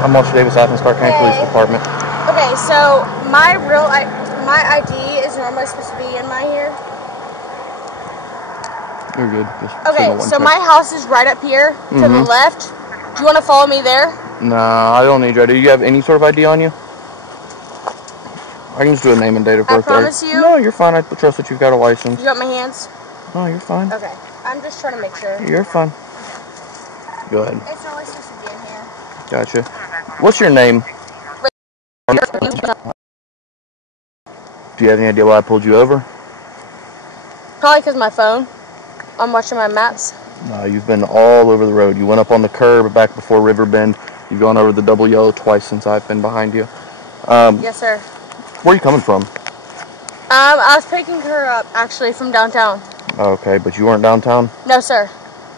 I'm Officer Davis, Athens Police Department. Okay, so my ID is normally supposed to be in my here. You're good. Okay, so my house is right up here to the left. Do you want to follow me there? No, I don't need your ID. Do you have any sort of ID on you? I can just do a name and date of birth. I promise you. No, you're fine. I trust that you've got a license. You got my hands? Oh, you're fine. Okay, I'm just trying to make sure. You're fine. Go ahead. It's always supposed to be in here. Gotcha. What's your name? Do you have any idea why I pulled you over? Probably because of my phone. I'm watching my maps. No, you've been all over the road. You went up on the curb back before River Bend. You've gone over the double yellow twice since I've been behind you. Yes, sir. Where are you coming from? I was picking her up, actually, from downtown. Okay, but you weren't downtown? No, sir.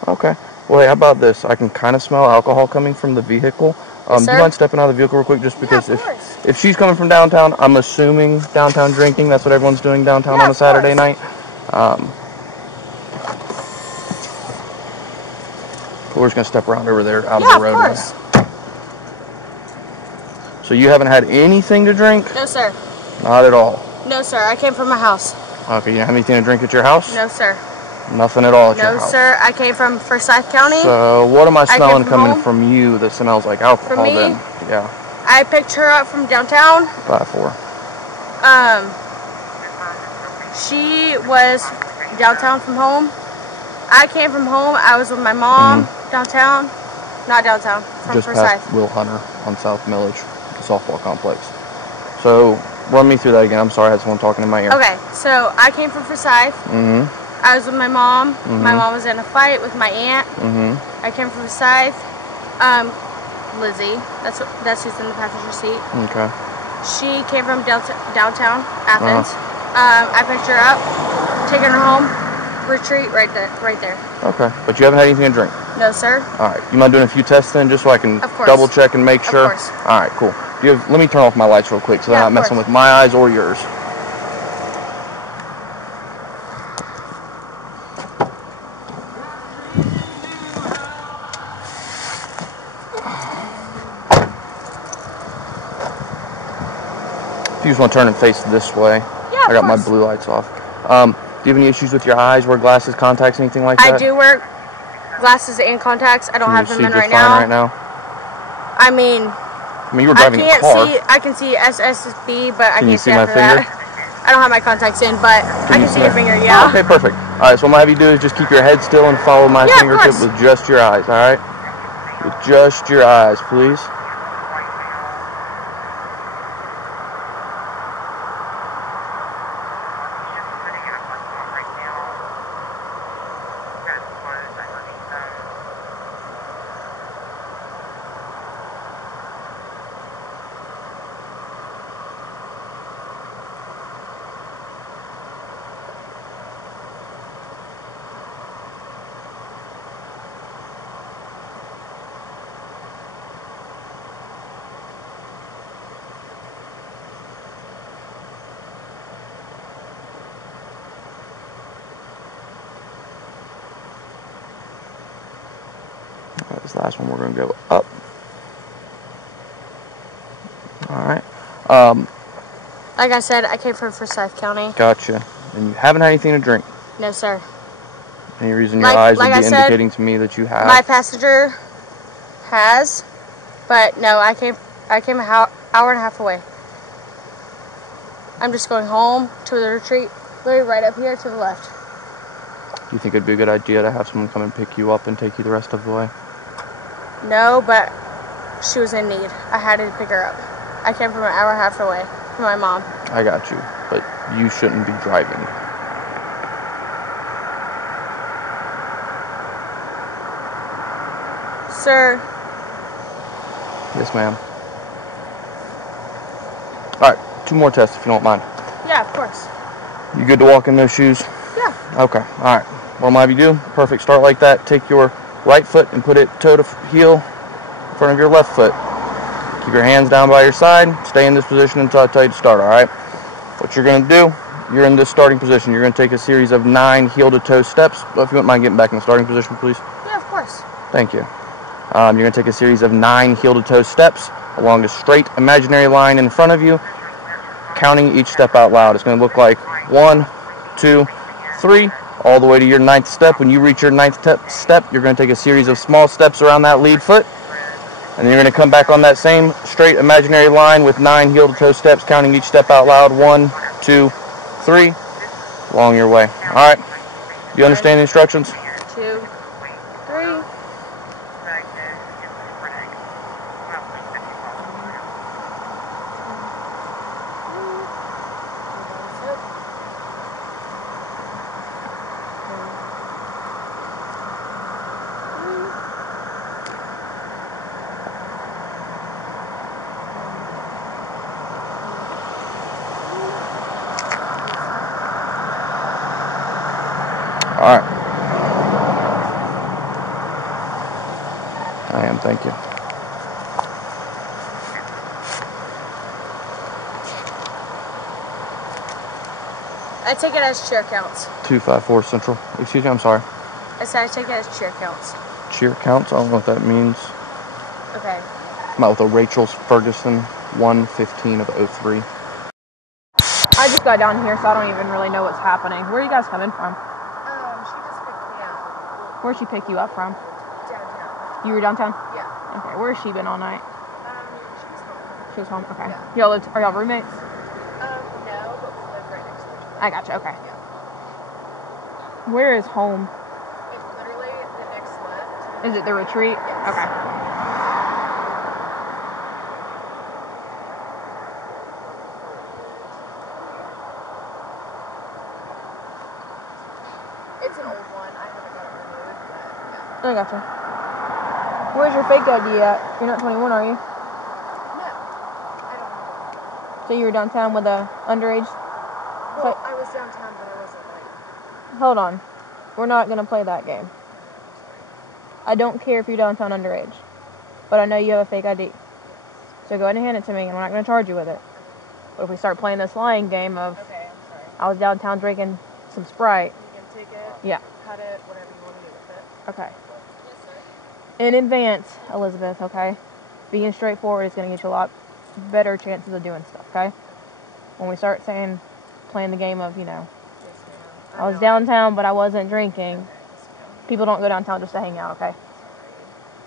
Okay. Well, hey, how about this? I can kind of smell alcohol coming from the vehicle. Yes, do you mind stepping out of the vehicle real quick? Just because of course. if she's coming from downtown, I'm assuming downtown drinking. That's what everyone's doing downtown on a Saturday night. We're just going to step around over there out of the road. Of course. So you haven't had anything to drink? No, sir. Not at all? No, sir. I came from my house. Okay, you don't have anything to drink at your house? No, sir. Nothing at all at your house? No, sir. I came from Forsyth County. So what am I smelling coming from you that smells like alcohol from me? then? Yeah. I picked her up from downtown. 5-4. She was downtown from home. I came from home. I was with my mom downtown. Not downtown. From just Forsyth. past Will Hunter on South Millage, the softball complex. So run me through that again. I'm sorry, I had someone talking in my ear. Okay, so I came from Forsyth. I was with my mom. My mom was in a fight with my aunt. I came from Forsyth. Lizzie, that's who's in the passenger seat. Okay. She came from downtown Athens. I picked her up, taken her home, retreat right there. Okay, but you haven't had anything to drink? No, sir. All right, you mind doing a few tests then, just so I can double check and make sure? Of course. All right, cool. Let me turn off my lights real quick so they're not messing with my eyes or yours. If you just want to turn and face this way. Yeah, I got my blue lights off. Do you have any issues with your eyes, wear glasses, contacts, anything like that? I do wear glasses and contacts. I don't have them in right now. I mean, you were driving a car. I can see SSB, but I can't see my after finger? that. I don't have my contacts in, but I can see your finger, yeah. Okay, perfect. All right, so what I'm going to have you do is just keep your head still and follow my fingertip with just your eyes, all right? With just your eyes, please. This last one, we're going to go up. Alright. Like I said, I came from Forsyth County. Gotcha. And you haven't had anything to drink? No, sir. Any reason your eyes would be indicating to me that you have? My passenger has, but no, I came an hour and a half away. I'm just going home to the retreat, literally right up here to the left. Do you think it'd be a good idea to have someone come and pick you up and take you the rest of the way? No, but she was in need. I had to pick her up. I came from an hour and a half away from my mom. I got you, but you shouldn't be driving. Sir. Yes, ma'am. All right, 2 more tests if you don't mind. Yeah, of course. You good to walk in those shoes? Yeah. Okay, all right. What I'm going to have you do, perfect, start like that. Take your right foot and put it toe to heel in front of your left foot. Keep your hands down by your side. Stay in this position until I tell you to start, all right? What you're going to do, you're in this starting position. You're going to take a series of 9 heel-to-toe steps. If you wouldn't mind getting back in the starting position, please. Yeah, of course. Thank you. You're going to take a series of 9 heel-to-toe steps along a straight imaginary line in front of you, counting each step out loud. It's going to look like 1, 2, 3, all the way to your 9th step. When you reach your 9th step, you're going to take a series of small steps around that lead foot, and then you're going to come back on that same straight imaginary line with 9 heel-to-toe steps, counting each step out loud. 1, 2, 3, along your way. All right. Do you understand the instructions? 2, 3. All right. I am, thank you. I take it as cheer counts. 254 Central. Excuse me, I'm sorry. I said I take it as cheer counts. Cheer counts? I don't know what that means. Okay. I'm out with a Rachel Ferguson 1:15 of 03. I just got down here, so I don't even really know what's happening. Where are you guys coming from? She just picked me up. Where'd she pick you up from? Downtown. You were downtown? Yeah. Okay, where has she been all night? She was home. She was home? Okay. Yeah. Are y'all roommates? No, but we live right next to each other. I gotcha, okay. Yeah. Where is home? It's literally the next left. Is it the retreat? Yes. Okay. It's an old one. I haven't got it renewed, but yeah. I gotcha. Where's your fake ID at? You're not 21, are you? No. I don't know. So you were downtown with a underage? Well, I was downtown, but I wasn't like... Hold on. We're not going to play that game. I don't care if you're downtown underage, but I know you have a fake ID. So go ahead and hand it to me, and we're not going to charge you with it. But if we start playing this lying game of, Okay, I'm sorry. I was downtown drinking some Sprite. You can take it, Yeah. cut it, whatever you want to do with it. Okay. Yes, sir. In advance, Elizabeth, okay? Being straightforward is going to get you a lot better chances of doing stuff, okay? When we start playing the game of, Yes, ma'am. I was downtown, but I wasn't drinking. Okay, yes, ma'am. People don't go downtown just to hang out, okay?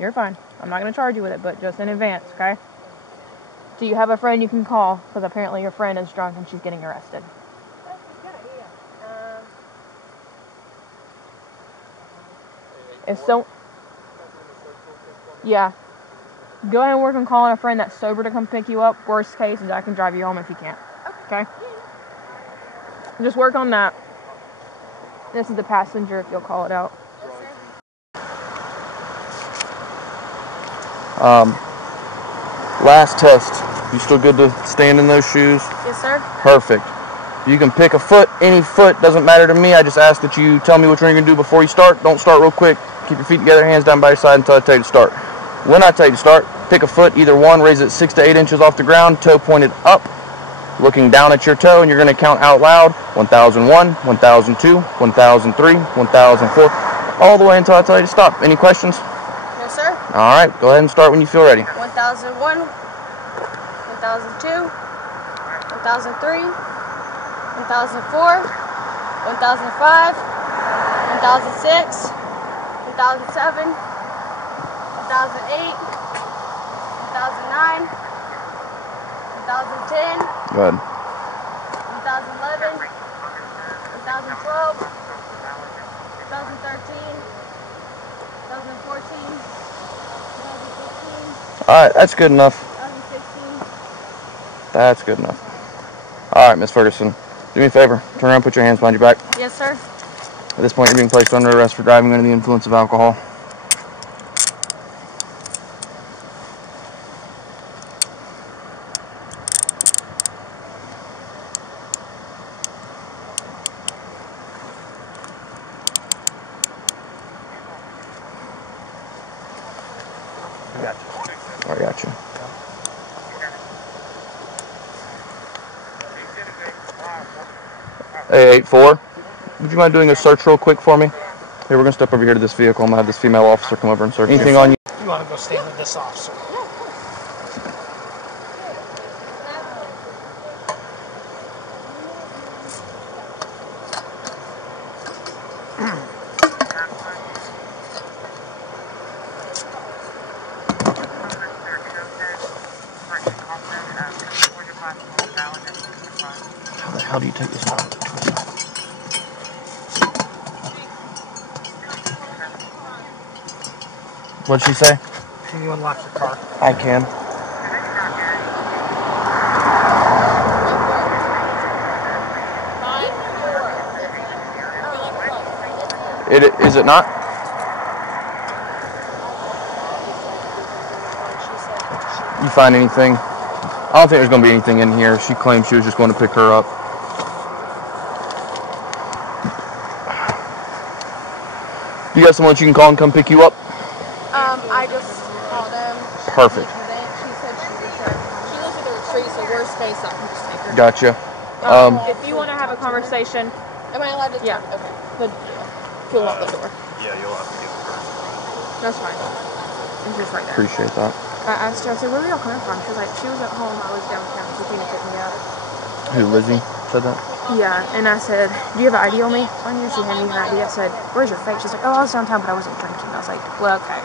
You're fine. I'm not going to charge you with it, but just in advance, okay? Do you have a friend you can call? Because apparently your friend is drunk and she's getting arrested. If so... Yeah. Go ahead and work on calling a friend that's sober to come pick you up. Worst case is I can drive you home if you can't. Okay? Just work on that. This is the passenger if you'll call it out. Last test. You still good to stand in those shoes? Yes, sir. Perfect. You can pick a foot, any foot, doesn't matter to me. I just ask that you tell me what you're going to do before you start. Don't start real quick. Keep your feet together, hands down by your side until I tell you to start. When I tell you to start, pick a foot, either one, raise it 6 to 8 inches off the ground, toe pointed up, looking down at your toe, and you're going to count out loud 1001, 1002, 1003, 1004, all the way until I tell you to stop. Any questions? No, sir. All right, go ahead and start when you feel ready. 1001, 1002, 1003, 1004, 1005, 1006, 1007, 2008, 2009, 2010, Go ahead. 2011, 2012, 2013, 2014, 2015, All right, that's good enough. 2016. That's good enough. All right, Miss Ferguson, do me a favor. Turn around, put your hands behind your back. Yes, sir. At this point, you're being placed under arrest for driving under the influence of alcohol. I got you. Hey, 8-4. Would you mind doing a search real quick for me? Here, we're going to step over here to this vehicle. I'm going to have this female officer come over and search. Anything on you? You want to go stand with this officer? How the hell do you take this out? What'd she say? Can you unlock the car? I can. Is it not? You find anything? I don't think there's going to be anything in here. She claimed she was just going to pick her up. You got someone you can call and come pick you up? I just called him. Perfect. She said she lives at the retreat, so worst case, I can just take her. Gotcha. If you want to have a conversation, Am I allowed to? Yeah. Okay. then you'll lock the door. Yeah, you'll have to give the person. That's fine. It's just right there. Appreciate that. I asked her, I said, where were y'all coming from? She was like, she was at home, I was downtown, she came to pick me up. Who, Lizzie, said that? Yeah, and I said, do you have an ID on me? On you? She handed me her ID. I said, where's your fake? She's like, oh, I was downtown, but I wasn't drinking. I was like, well, okay.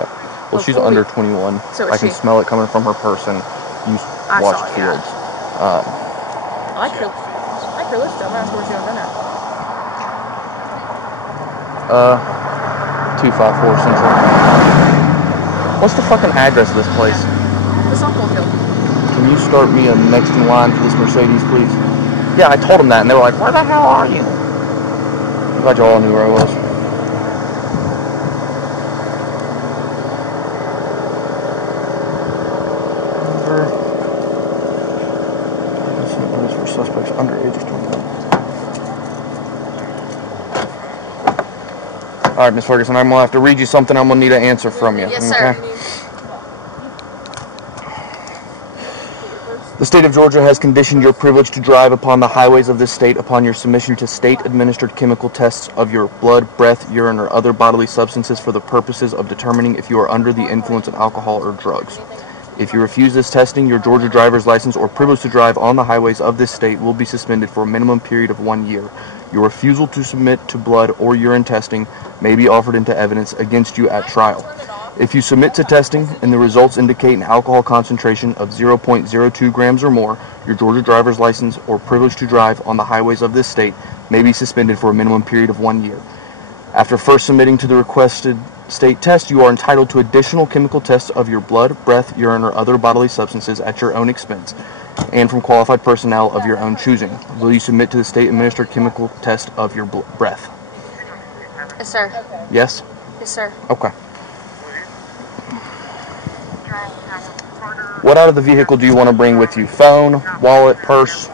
Yeah. Well, she's under 21. So I is can she? smell it coming from her person. You I watched saw it, yeah. Fields. I like her list though. I'm gonna ask her where she was in at. 254 Central. What's the fucking address of this place? The softball field. Can you start me a next in line for this Mercedes, please? Yeah, I told them that, and they were like, where the hell are you? I'm glad you all knew where I was. For suspects under age of 21. All right, Miss Ferguson, I'm going to have to read you something. I'm going to need an answer from you. Yes, sir. Okay? The state of Georgia has conditioned your privilege to drive upon the highways of this state upon your submission to state-administered chemical tests of your blood, breath, urine, or other bodily substances for the purposes of determining if you are under the influence of alcohol or drugs. If you refuse this testing, your Georgia driver's license or privilege to drive on the highways of this state will be suspended for a minimum period of 1 year. Your refusal to submit to blood or urine testing may be offered into evidence against you at trial. If you submit to testing and the results indicate an alcohol concentration of 0.02 grams or more, your Georgia driver's license or privilege to drive on the highways of this state may be suspended for a minimum period of 1 year. After first submitting to the requested state test, you are entitled to additional chemical tests of your blood, breath, urine, or other bodily substances at your own expense and from qualified personnel of your own choosing. Will you submit to the state-administered chemical test of your breath? Yes, sir. Yes? Yes, sir. Okay. What out of the vehicle do you want to bring with you? Phone, wallet, purse?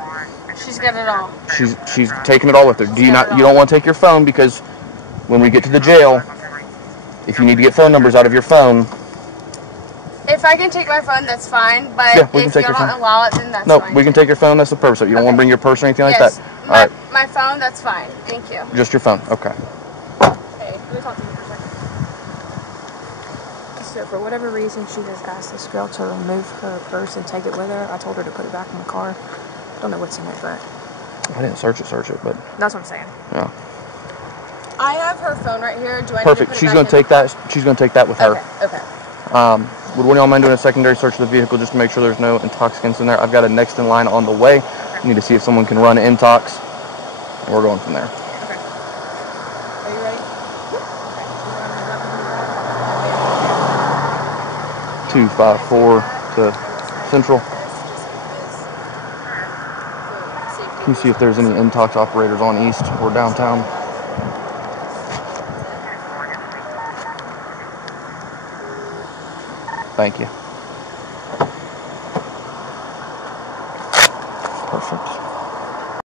She's got it all. She's taking it all with her. Do you not? You don't want to take your phone because when we get to the jail, if you need to get phone numbers out of your phone. If I can take my phone, that's fine. But Yeah, we can if take you your don't phone. allow it, then that's No, fine. we can take your phone. That's the purpose of it. You don't want to bring your purse or anything like Yes. that. All right, My phone, that's fine. Thank you. just your phone. Okay. Hey, let me talk to you for a second. So for whatever reason, she has asked this girl to remove her purse and take it with her. I told her to put it back in the car. Don't know what's in it, but I didn't search it, but that's what I'm saying. yeah. I have her phone right here. Do I Perfect. need to put She's it going back to take that. She's going to take that with her. Okay. Would one of y'all mind doing a secondary search of the vehicle just to make sure there's no intoxicants in there? I've got a next in line on the way. Need to see if someone can run intox, and we're going from there. Okay. Are you ready? 254 to Central. Can you see if there's any intox operators on East or downtown? Thank you. Perfect.